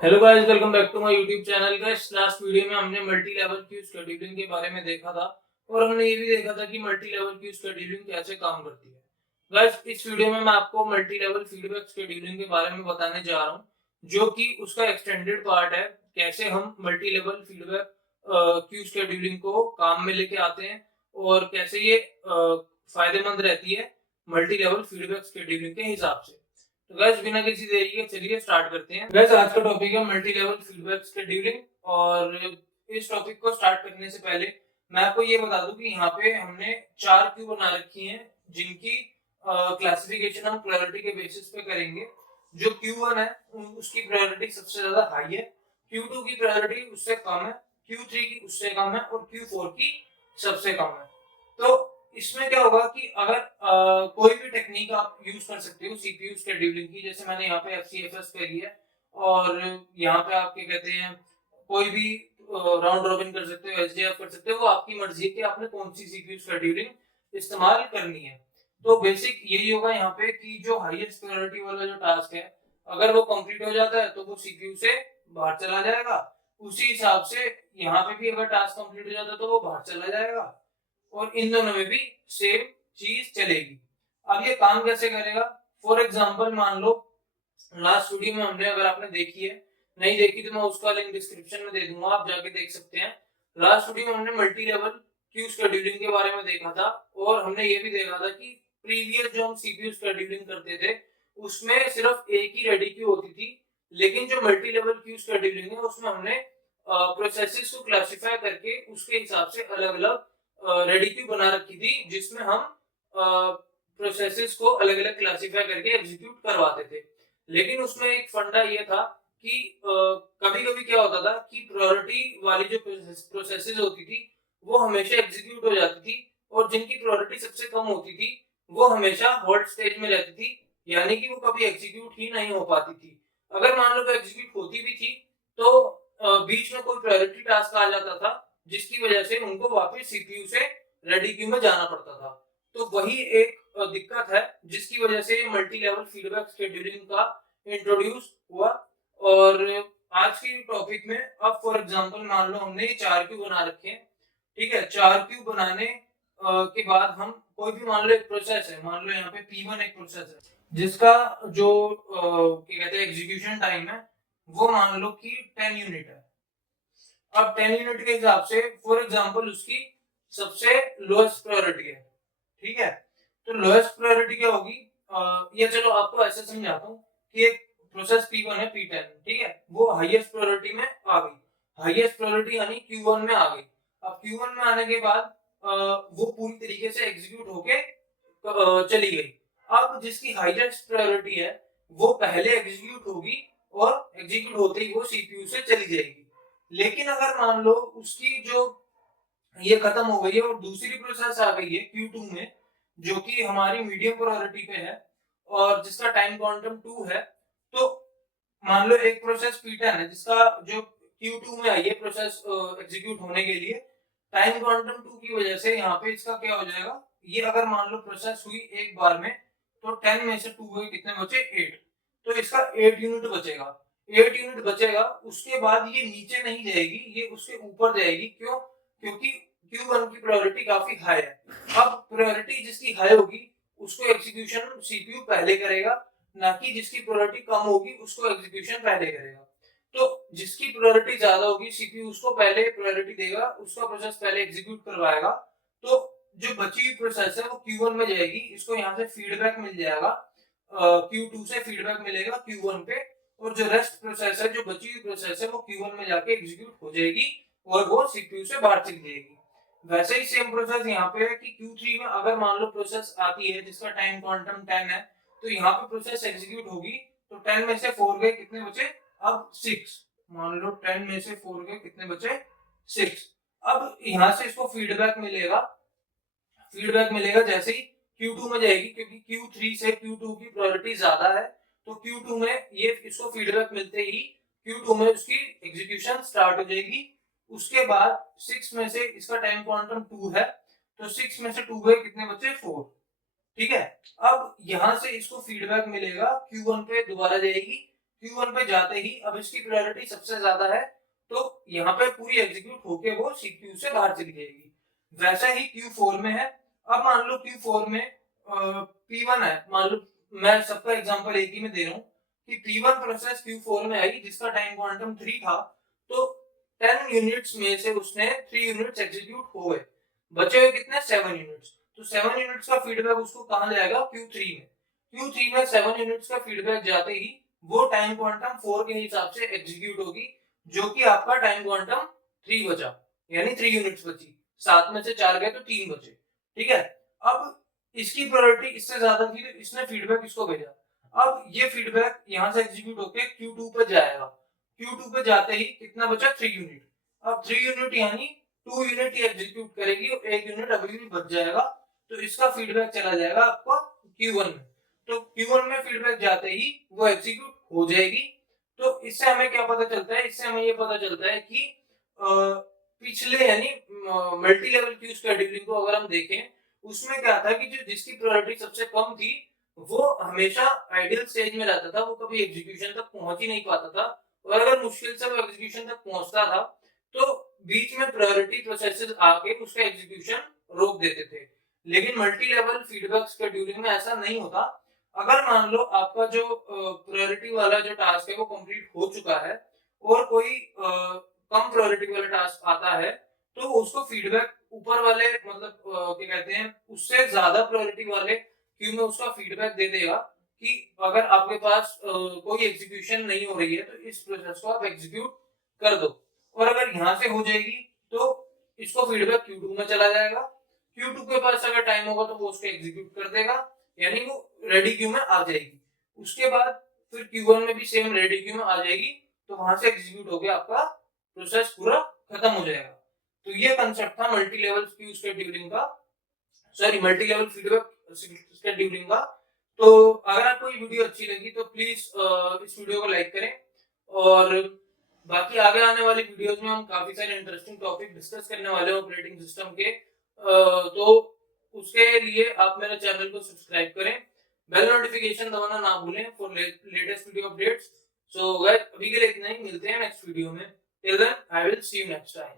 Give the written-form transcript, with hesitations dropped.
Hello guys, welcome back to my YouTube channel. Guys, last video में हमने multi level queue scheduling के बारे में देखा था और हमने ये भी देखा था कि मल्टी लेवल क्यू शेड्यूलिंग कैसे काम करती है। गाइस, इस वीडियो में मैं आपको मल्टी लेवल फीडबैक शेड्यूलिंग के बारे में बताने जा रहा हूँ, जो कि उसका एक्सटेंडेड पार्ट है। कैसे हम multi level feedback queue scheduling को काम में लेके आते हैं और कैसे ये फायदेमंद रहती है मल्टी लेवल फीडबैक शेड्यूलिंग के हिसाब से। तो गाइस, बिना किसी देरी के चलिए स्टार्ट करते हैं। गाइस, आज का टॉपिक है मल्टी लेवल फीडबैक शेड्यूलिंग। और इस टॉपिक को स्टार्ट करने से पहले मैं आपको ये बता दूं कि यहाँ पे हमने 4 क्यू बना रखी हैं, जिनकी क्लासिफिकेशन हम प्रायोरिटी के बेसिस पे करेंगे। जो Q1 है उसकी प्रायोरिटी सबसे ज्यादा हाई है, Q2 की प्रायोरिटी उससे कम है, Q3 की उससे कम है और Q4 की सबसे कम है। तो इसमें क्या होगा कि अगर कोई भी टेक्निक आप यूज कर सकते हो सीपीयू शेड्यूलिंग की, जैसे मैंने यहाँ पे एफसीएफएस करी है और यहाँ पे आप क्या कहते हैं, कोई भी राउंड रॉबिन कर सकते हो, एसडीएफ कर सकते हो, वो आपकी मर्जी है कि आपने कौन सी सीपीयू शेड्यूलिंग इस्तेमाल करनी है। तो बेसिक यही होगा यहाँ पे कि जो हाईएस्ट प्रायोरिटी वाला जो टास्क है, अगर वो कंप्लीट हो जाता है तो वो सीपीयू से बाहर चला जाएगा। उसी हिसाब से यहाँ पे भी अगर टास्क कंप्लीट हो जाता है तो वो बाहर चला जाएगा और इन दोनों में भी सेम चीज चलेगी। अब ये काम कैसे करेगा? फॉर एग्जांपल, मान लो लास्ट वीडियो में हमने, अगर आपने देखी है, नहीं देखी तो मैं उसका लिंक डिस्क्रिप्शन में दे दूंगा, आप जाके देख सकते हैं। लास्ट वीडियो में हमने मल्टी लेवल क्यू शेड्यूलिंग के बारे में देखा था और हमने ये भी देखा था कि प्रीवियस जो हम सीपीयू शेड्यूलिंग करते थे उसमें सिर्फ एक ही रेडी क्यू होती थी, लेकिन जो मल्टी लेवल क्यू शेड्यूलिंग है उसमें हमने प्रोसेसेस को क्लासिफाई करके उसके हिसाब से अलग अलग रेडी क्यू बना रखी थी, जिसमें हम प्रोसेसेस को अलग अलग क्लासिफाई करके एग्जीक्यूट करवाते थे। लेकिन उसमें एक फंडा ये था कि कभी कभी क्या होता था कि प्रायोरिटी वाली जो प्रोसेसेस होती थी वो हमेशा एग्जीक्यूट हो जाती थी और जिनकी प्रायोरिटी सबसे कम होती थी वो हमेशा होल्ड स्टेज में रहती थी, यानी कि वो कभी एग्जीक्यूट ही नहीं हो पाती थी। अगर मान लो वो एग्जीक्यूट होती भी थी तो बीच में कोई प्रायोरिटी टास्क आ जाता था, जिसकी वजह से उनको वापस सीपीयू से रेडी क्यू में जाना पड़ता था। तो वही एक दिक्कत है जिसकी वजह से मल्टी लेवल फीडबैक शेड्यूलिंग का इंट्रोड्यूस हुआ। और आज की टॉपिक में अब फॉर एग्जांपल मान लो हमने 4 क्यू बना रखे हैं, ठीक है। 4 क्यू बनाने के बाद हम कोई भी, मान लो एक प्रोसेस है, मान लो यहाँ पे P1 एक प्रोसेस है जिसका जो क्या कहते हैं एग्जीक्यूशन टाइम है वो मान लो कि 10 यूनिट है। अब 10 यूनिट के हिसाब से फॉर एग्जांपल उसकी सबसे लोएस्ट प्रायोरिटी है, ठीक है। तो लोएस्ट प्रायोरिटी क्या होगी? ये चलो आपको ऐसे समझाता हूँ कि एक प्रोसेस P1 है, P10, ठीक है, वो हाईएस्ट प्रायोरिटी में आ गई। हाईएस्ट प्रायोरिटी यानी Q1 में आ गई। अब Q1 में आने के बाद वो पूरी तरीके से एग्जीक्यूट होके चली गई। अब जिसकी हाईएस्ट प्रायोरिटी है वो पहले एग्जीक्यूट होगी और एग्जीक्यूट होते ही वो सीपीयू से चली जाएगी। लेकिन अगर मान लो उसकी जो ये खत्म हो गई है और दूसरी प्रोसेस आ गई है Q2 में, जो कि हमारी मीडियम प्रायोरिटी पे है और जिसका टाइम क्वांटम 2 है। तो मान लो एक प्रोसेस P10 है जिसका जो Q2 में आई है प्रोसेस एग्जीक्यूट होने के लिए, टाइम क्वांटम 2 की वजह से यहाँ पे इसका क्या हो जाएगा, ये अगर मान लो प्रोसेस हुई एक बार में तो 10 में से 2 गए, कितने बचे? 8। तो इसका 8 यूनिट बचेगा। 8 यूनिट बचेगा, उसके बाद ये नीचे नहीं जाएगी, ये उसके ऊपर जाएगी। क्यों? क्योंकि Q1 की प्रायोरिटी काफी हाई है। अब प्रायोरिटी जिसकी हाई होगी उसको एग्जीक्यूशन सीपीयू पहले करेगा, ना कि जिसकी प्रायोरिटी कम होगी उसको एग्जीक्यूशन पहले करेगा। तो जिसकी प्रायोरिटी ज्यादा होगी सीपीयू उसको पहले प्रायोरिटी देगा, उसका प्रोसेस पहले एग्जीक्यूट करवाएगा। तो जो बची हुई प्रोसेस है वो Q1 में जाएगी, इसको यहाँ से फीडबैक मिल जाएगा, Q2 से फीडबैक मिलेगा Q1 पे, और जो रेस्ट प्रोसेस है, जो बची हुई प्रोसेस है, वो Q1 में जाके एग्जीक्यूट हो जाएगी और वो सीपीयू से बाहर चली जाएगी। वैसे ही सेम प्रोसेस यहाँ पे है कि Q3 में अगर मान लो प्रोसेस आती है जिसका टाइम क्वांटम 10 है, तो यहाँ पे प्रोसेस एग्जीक्यूट होगी। तो 10 में से 4 गए, कितने बचे? अब 6। मान लो 10 में से 4 गए, कितने बचे? 6। अब यहाँ से इसको फीडबैक मिलेगा। फीडबैक मिलेगा जैसे ही Q2 में जाएगी, क्योंकि Q3 से Q2 की प्रायोरिटी ज्यादा है, तो Q2 में ये इसको फीडबैक मिलते ही Q2 में उसकी एग्जीक्यूशन स्टार्ट हो जाएगी। उसके बाद 6 में से इसका टाइम क्वांटम 2 है, तो 6 में से 2 गए, कितने बचे? 4, ठीक है। अब यहां से इसको फीडबैक मिलेगा, Q1 पे दोबारा जाएगी, Q1 पे जाते ही अब इसकी प्रायोरिटी सबसे ज्यादा है, तो यहाँ पे पूरी एग्जीक्यूट होके वो CPU से बाहर चली जाएगी। वैसा ही Q4 में है। अब मान लो Q4 में P1 है, मान लो मैं सबका एग्जांपल एक ही में दे रहा हूँ कि P1 प्रोसेस Q4 में आई जिसका टाइम क्वांटम 3 था, तो 10 यूनिट्स में से उसने 3 यूनिट्स एग्जीक्यूट हो गए, बचे हुए कितने 7 यूनिट्स। तो 7 यूनिट्स का फीडबैक उसको कहां जाएगा Q3 में। Q3 में 7 यूनिट्स का फीडबैक जाते ही वो टाइम क्वांटम 4 के हिसाब से एग्जीक्यूट होगी, जो कि आपका टाइम क्वांटम 3 बचा, यानी 3 यूनिट्स बची, 7 में से 4 गए तो 3 बचे। ठीक है, अब इसकी प्रायोरिटी इससे ज्यादा थी तो इसने फीडबैक इसको भेजा। अब ये फीडबैक यहां से एग्जीक्यूट होके Q2 पे जाएगा। Q2 पे जाते ही कितना बचा 3 यूनिट। अब 3 यूनिट यानी 2 यूनिट ही एग्जीक्यूट करेगी और 1 यूनिट अभी भी बच जाएगा, तो इसका फीडबैक चला जाएगा आपको Q1 में। तो Q1 में फीडबैक जाते ही वो एग्जीक्यूट हो जाएगी। तो इससे हमें क्या पता चलता है, इससे हमें ये पता चलता है कि पिछले यानी मल्टी लेवल क्यू शेड्यूलिंग को अगर हम देखें, उसमें क्या था कि जो जिसकी प्रायोरिटी सबसे कम थी वो हमेशा आइडियल स्टेज में रहता था, वो कभी एग्जीक्यूशन तक पहुंच ही नहीं पाता था, और अगर मुश्किल से वो एग्जीक्यूशन तक पहुंचता था तो बीच में प्रायोरिटी प्रोसेसेस आके उसका एग्जीक्यूशन रोक देते थे। लेकिन मल्टी लेवल फीडबैक शेड्यूलिंग में ऐसा नहीं होता। अगर मान लो आपका जो प्रायोरिटी वाला जो टास्क है वो कंप्लीट हो चुका है और कोई कम प्रायोरिटी वाला टास्क आता है, तो उसको फीडबैक ऊपर वाले मतलब क्या कहते हैं उससे ज्यादा प्रायोरिटी वाले क्यू में उसका फीडबैक दे देगा कि अगर आपके पास कोई एग्जीक्यूशन नहीं हो रही है तो इस प्रोसेस को आप एग्जीक्यूट कर दो। और अगर यहाँ से हो जाएगी तो इसको फीडबैक Q2 में चला जाएगा। Q2 के पास अगर टाइम होगा तो वो उसको एग्जीक्यूट कर देगा, यानी वो रेडी क्यू में आ जाएगी। उसके बाद फिर Q1 में भी सेम रेडी क्यू में आ जाएगी, तो वहां से एग्जीक्यूट होकर आपका प्रोसेस पूरा खत्म हो जाएगा। तो ये कंसेप्ट था मल्टी लेवल क्यू शेड्यूलिंग का, sorry multi level feedback scheduling का। तो अगर आपको ये वीडियो अच्छी लगी तो प्लीज इस वीडियो को लाइक करें, और बाकी आगे आने वाली वीडियोस में हम काफी सारे इंटरेस्टिंग टॉपिक डिस्कस करने वाले हैं ऑपरेटिंग सिस्टम के। तो उसके लिए आप मेरे चैनल को सब्सक्राइब करें, बेल नोटिफिकेशन दबाना ना भूलें for latest video updates. So guys अभी के लिए इतना ही, मिलते हैं नेक्स्ट वीडियो में। Till then I will see you next time.